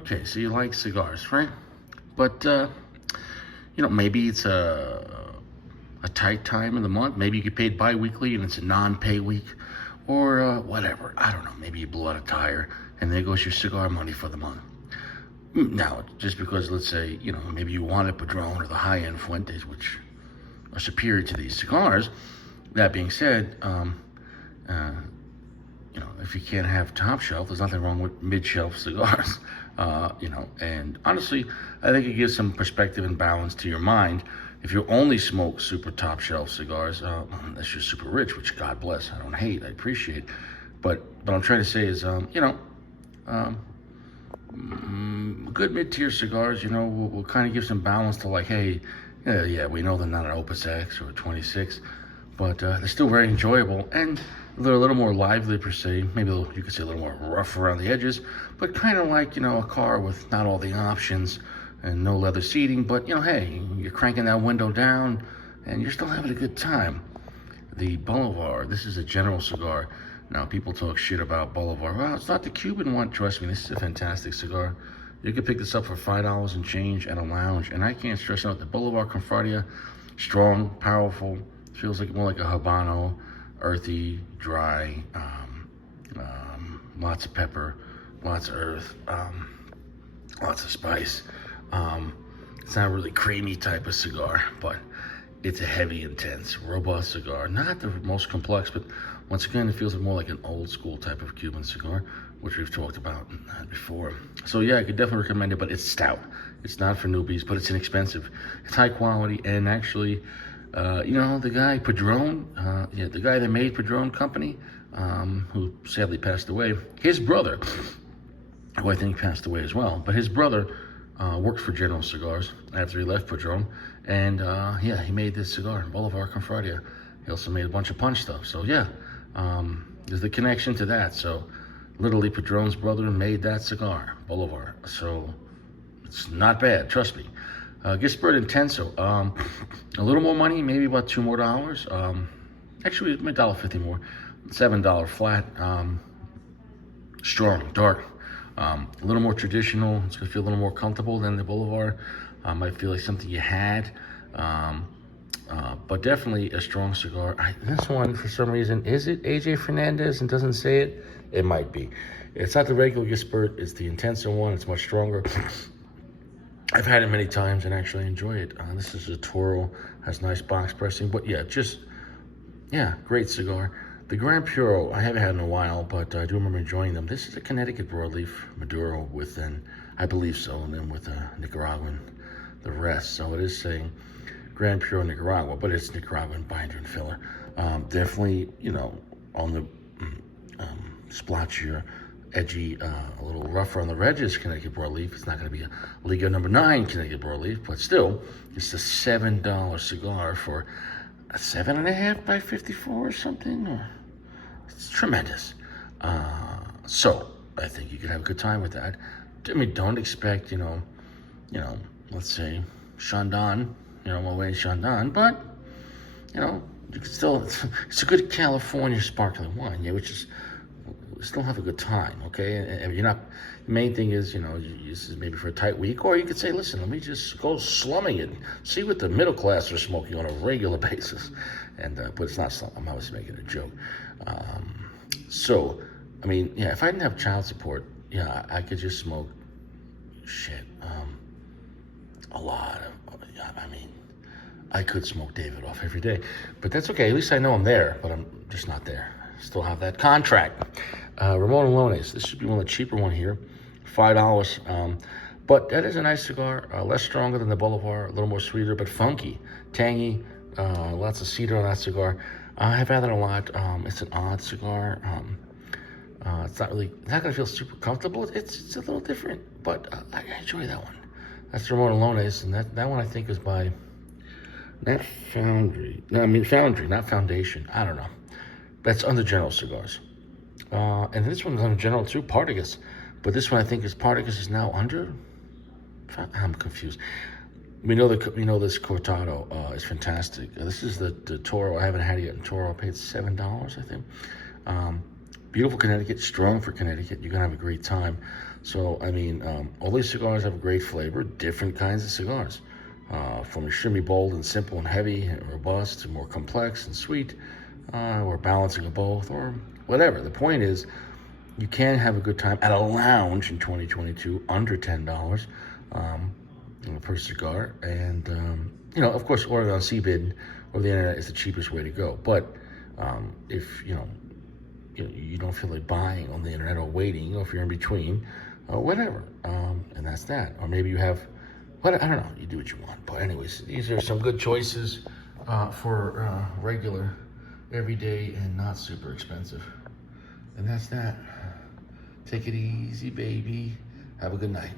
Okay, so you like cigars, right? But maybe it's a tight time of the month. Maybe you get paid bi-weekly and it's a non-pay week, or whatever. I don't know. Maybe you blew out a tire, and there goes your cigar money for the month. Now, just because, let's say, maybe you wanted Padron or the high-end Fuentes, which are superior to these cigars. That being said, uh, if you can't have top shelf, there's nothing wrong with mid-shelf cigars. And honestly, I think it gives some perspective and balance to your mind. If you only smoke super top shelf cigars, that's just super rich, which God bless. I don't hate, I appreciate. But what I'm trying to say is, good mid-tier cigars, will kind of give some balance to like, hey, yeah, we know they're not an Opus X or a 26, but they're still very enjoyable, and they're a little more lively per se. Maybe you could say a little more rough around the edges, but kind of like, a car with not all the options and no leather seating, but, hey, you're cranking that window down and you're still having a good time. The Bolivar, this is a General cigar. Now, people talk shit about Bolivar. Well, it's not the Cuban one. Trust me, this is a fantastic cigar. You can pick this up for $5 and change at a lounge. And I can't stress out the Bolivar Confardia. Strong, powerful, feels like more like a Habano, earthy, dry, lots of pepper, lots of earth, lots of spice. It's not a really creamy type of cigar, but it's a heavy, intense, robust cigar. Not the most complex, but once again, it feels more like an old school type of Cuban cigar, which we've talked about before. So yeah, I could definitely recommend it, but it's stout. It's not for newbies, but it's inexpensive. It's high quality, and actually, the guy Padron, the guy that made Padron Company, who sadly passed away, his brother, who I think passed away as well, but his brother worked for General Cigars after he left Padron, and he made this cigar, Bolivar Confardia. He also made a bunch of punch stuff, so yeah, there's the connection to that. So literally Padron's brother made that cigar, Bolivar, so it's not bad, trust me. Gisbert Intenso, a little more money, maybe about $2 more. Actually, $1.50 more, $7 flat. Strong, dark, a little more traditional. It's gonna feel a little more comfortable than the Bolivar. Might feel like something you had, but definitely a strong cigar. This one, for some reason, is it AJ Fernandez and doesn't say it? It might be. It's not the regular Gisbert, it's the Intenso one. It's much stronger. I've had it many times and actually enjoy it. This is a Toro, has nice box pressing, but great cigar. The Gran Puro, I haven't had in a while, but I do remember enjoying them. This is a Connecticut broadleaf Maduro I believe so, and then with Nicaraguan, the rest. So it is saying Gran Puro Nicaragua, but it's Nicaraguan binder and filler. Definitely, on the splotchier, edgy, a little rougher on the edges Connecticut broadleaf. It's not going to be a Liga number 9 Connecticut broadleaf, but still, it's a $7 cigar for a 7.5 by 54 or something. It's tremendous. So I think you can have a good time with that. I mean, don't expect, let's say Chandon, Moet Chandon, but you can still, it's a good California sparkling wine, which is, still have a good time, okay? And you're not, the main thing is, this is maybe for a tight week, or you could say, listen, let me just go slumming it, see what the middle class are smoking on a regular basis. And, but it's not slum, I'm obviously making a joke. So, I mean, if I didn't have child support, I could just smoke a lot of, I could smoke David off every day, but that's okay. At least I know I'm there, but I'm just not there. Still have that contract. Ramon Alones, this should be one of the cheaper one here, $5. But that is a nice cigar, less stronger than the Bolivar, a little more sweeter, but funky, tangy, lots of cedar on that cigar. I have had it a lot. It's an odd cigar. It's not gonna feel super comfortable. It's a little different, but I enjoy that one. That's Ramon Alones, and that one I think is by Foundry, not Foundation. I don't know. That's under General Cigars. And this one's under General too, Partagas. But this one I think Partagas is now under? I'm confused. We know this Cortado is fantastic. This is the Toro. I haven't had it yet in Toro. I paid $7, I think. Beautiful Connecticut, strong for Connecticut. You're gonna have a great time. So, I mean, all these cigars have a great flavor, different kinds of cigars. From extremely bold and simple and heavy and robust to more complex and sweet, or balancing of both, or whatever. The point is, you can have a good time at a lounge in 2022 under $10 per cigar. And, of course, ordering on CBID or the internet is the cheapest way to go. But if, you don't feel like buying on the internet or waiting, or if you're in between, whatever. And that's that. Or maybe you have, I don't know, you do what you want. But anyways, these are some good choices for regular, everyday, and not super expensive. And that's that. Take it easy, baby. Have a good night.